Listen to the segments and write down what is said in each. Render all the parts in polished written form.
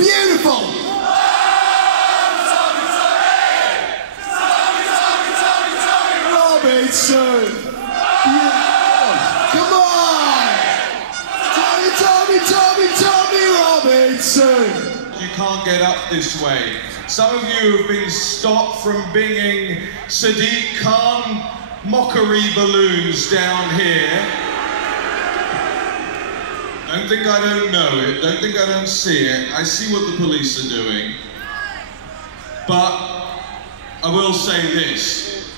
Beautiful! Robinson! Come on! Tommy Robinson! You can't get up this way. Some of you have been stopped from bringing Sadiq Khan mockery balloons down here. Don't think I don't know it, don't think I don't see it. I see what the police are doing. But I will say this.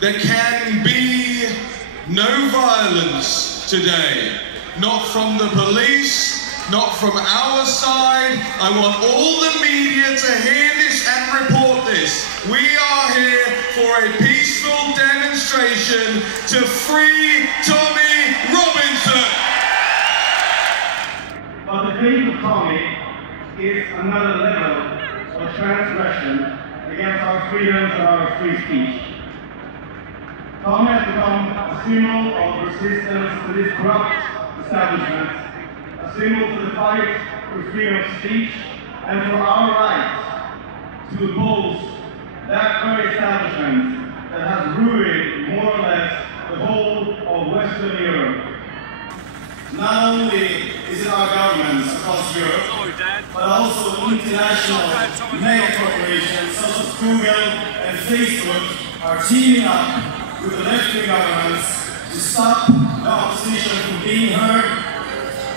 There can be no violence today. Not from the police, not from our side. I want all the media to hear this and report this. We are here for a peaceful demonstration to free Tommy Robinson. But the fate of Tommy is another level of transgression against our freedoms and our free speech. Tommy has become a symbol of resistance to this corrupt establishment, a symbol for the fight for freedom of speech and for our right to oppose that very establishment that has ruined more or less the whole of Western Europe. Not only is it our governments across Europe, but also international mega corporations such as Google and Facebook are teaming up with the left-wing governments to stop the opposition from being heard,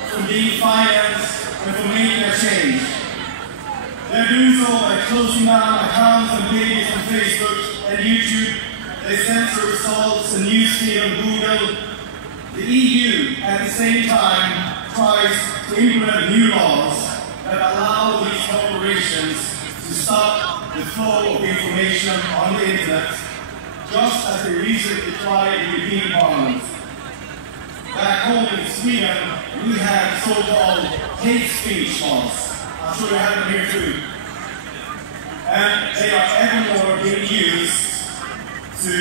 from being financed, and from making a change. They're doing so by closing down accounts and pages on Facebook and YouTube. They censor results and newsfeed on Google. The EU, at the same time, tries to implement new laws that allow these corporations to stop the flow of information on the internet, just as they recently tried in the European Parliament. Back home in Sweden, we have so-called hate speech laws. I'm sure you have them here too. And they are ever more being used to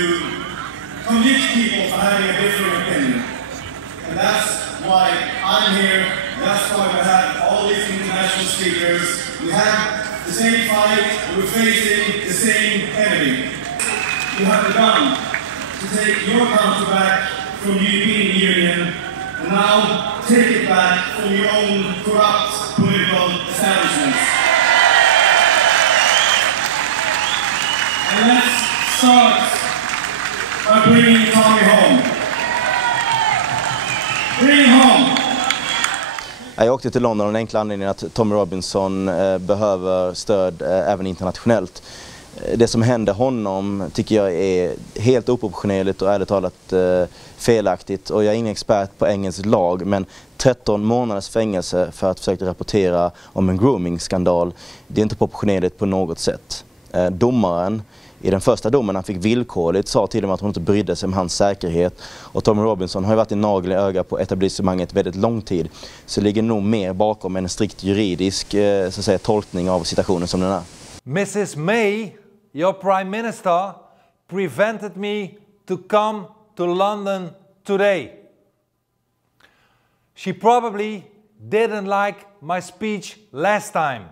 convict people for having a different opinion. And that's why I'm here, that's why we have all these international speakers. We have the same fight, we're facing the same enemy. You have begun to take your country back from the European Union, and now take it back from your own corrupt political establishments. And let's start by bringing Tommy home. Bring him home! Jag åkte till London av den enkla anledningen att Tommy Robinson behöver stöd även internationellt. Det som hände honom tycker jag är helt oproportionerligt och ärligt talat felaktigt. Och jag är ingen expert på engelsk lag, men 13 månaders fängelse för att försöka rapportera om en grooming-skandal, det är inte proportionerligt på något sätt. Domaren i den första domen han fick villkorligt sa till och med att hon inte brydde sig om hans säkerhet. Och Tommy Robinson har ju varit i nagel i öga på etablissemanget väldigt lång tid. Så ligger nog mer bakom en strikt juridisk så att säga, tolkning av situationen som den är. Mrs. May, your Prime Minister, prevented me to come to London today. She probably didn't like my speech last time.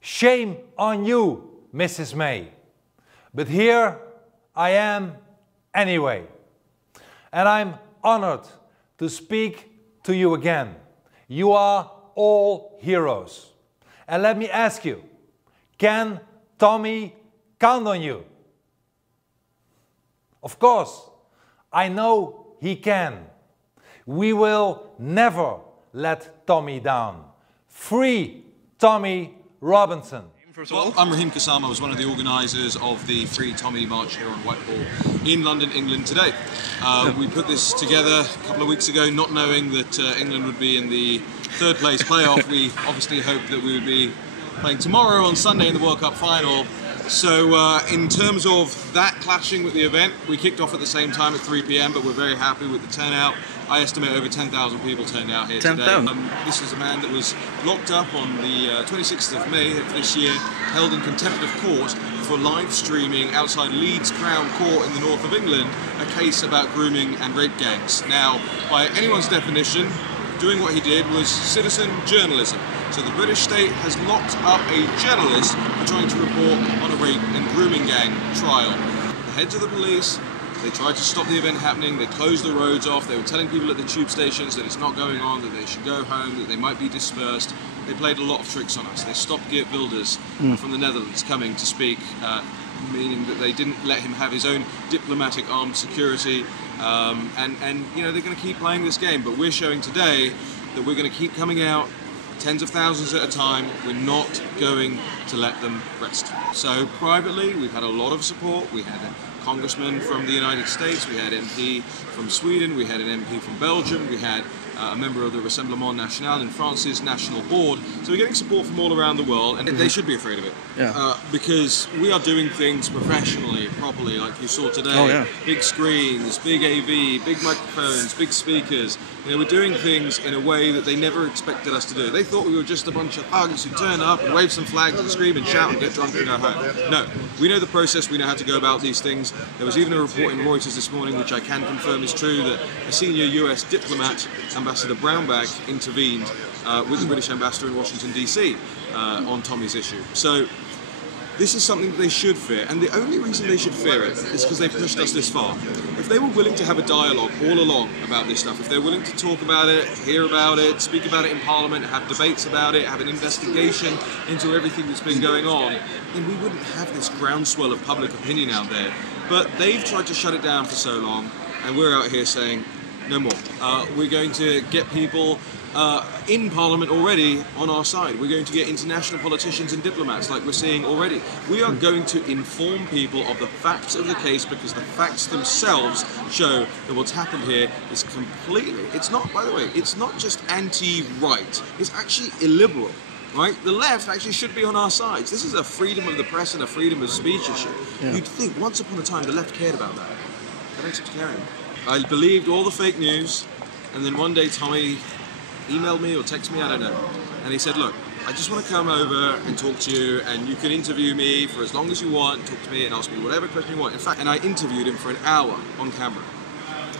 Shame on you, Mrs. May. But here I am anyway. And I'm honored to speak to you again. You are all heroes. And let me ask you, can Tommy count on you? Of course, I know he can. We will never let Tommy down. Free Tommy Robinson. Well, I'm Raheem Kassam. I was one of the organisers of the Free Tommy March here on Whitehall in London, England today. We put this together a couple of weeks ago, not knowing that England would be in the third place playoff. We obviously hoped that we would be playing tomorrow on Sunday in the World Cup final. So in terms of that clashing with the event, we kicked off at the same time at 3 p.m, but we're very happy with the turnout. I estimate over 10,000 people turned out here today. This is a man that was locked up on the 26th of May of this year, held in contempt of court for live streaming outside Leeds Crown Court in the north of England, a case about grooming and rape gangs. Now, by anyone's definition, doing what he did was citizen journalism. So the British state has locked up a journalist for trying to report on a rape and grooming gang trial. The heads of the police, they tried to stop the event happening, they closed the roads off, they were telling people at the tube stations that it's not going on, that they should go home, that they might be dispersed. They played a lot of tricks on us. They stopped Geert Wilders from the Netherlands coming to speak, meaning that they didn't let him have his own diplomatic armed security. And you know, they're going to keep playing this game, but we're showing today that we're going to keep coming out tens of thousands at a time. We're not going to let them rest. So privately, we've had a lot of support. We had a congressman from the United States, we had MP from Sweden, we had an MP from Belgium, we had a member of the Rassemblement National in France's national board. So we're getting support from all around the world, and they should be afraid of it. Because we are doing things professionally, properly, like you saw today. Big screens, big AV, big microphones, big speakers. You know, we're doing things in a way that they never expected us to do. They thought we were just a bunch of thugs who turn up and wave some flags and scream and shout and get drunk and go home. No, we know the process, we know how to go about these things. There was even a report in Reuters this morning, which I can confirm is true, that a senior US diplomat, Ambassador Brownback, intervened with the British ambassador in Washington DC on Tommy's issue. So this is something that they should fear, and the only reason they should fear it is because they've pushed us this far. If they were willing to have a dialogue all along about this stuff, if they're willing to talk about it, hear about it, speak about it in Parliament, have debates about it, have an investigation into everything that's been going on, then we wouldn't have this groundswell of public opinion out there. But they've tried to shut it down for so long, and we're out here saying, no more. We're going to get people in Parliament already on our side. We're going to get international politicians and diplomats like we're seeing already. We are going to inform people of the facts of the case, because the facts themselves show that what's happened here is completely, it's not, by the way, it's not just anti-right, it's actually illiberal. Right? The left actually should be on our sides. This is a freedom of the press and a freedom of speech issue. You'd think once upon a time the left cared about that. They don't seem to care anymore. I believed all the fake news, and then one day Tommy emailed me or texted me, I don't know, and he said, look, I just want to come over and talk to you, and you can interview me for as long as you want, and talk to me and ask me whatever question you want. In fact, and I interviewed him for an hour on camera.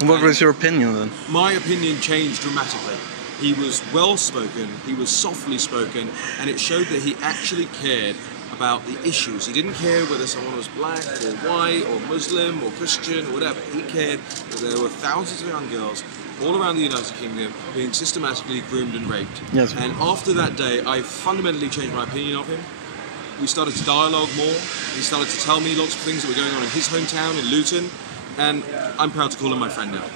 And what was your opinion then? My opinion changed dramatically. He was well-spoken, he was softly spoken, and it showed that he actually cared about the issues. He didn't care whether someone was black or white or Muslim or Christian or whatever. He cared that there were thousands of young girls all around the United Kingdom being systematically groomed and raped. Yes. And after that day, I fundamentally changed my opinion of him. We started to dialogue more. He started to tell me lots of things that were going on in his hometown in Luton, and I'm proud to call him my friend now.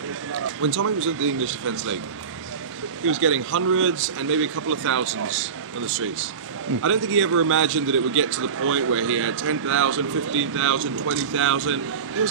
When Tommy was at the English Defence League, he was getting hundreds and maybe a couple of thousands on the streets. I don't think he ever imagined that it would get to the point where he had 10,000, 15,000, 20,000.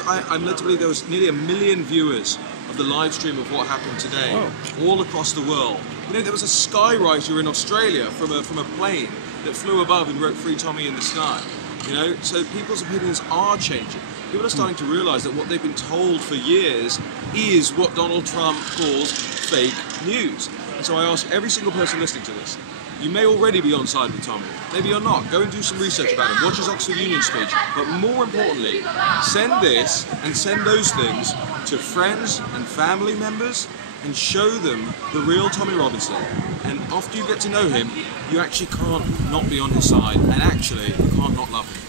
I'm led to believe there was nearly 1 million viewers of the live stream of what happened today, all across the world. You know, there was a skywriter in Australia from a plane that flew above and wrote "Free Tommy in the Sky." You know, so people's opinions are changing. People are starting to realise that what they've been told for years is what Donald Trump calls fake news. And so I ask every single person listening to this, you may already be on side with Tommy. Maybe you're not. Go and do some research about him. Watch his Oxford Union speech. But more importantly, send this and send those things to friends and family members and show them the real Tommy Robinson. And after you get to know him, you actually can't not be on his side, and actually you can't not love him.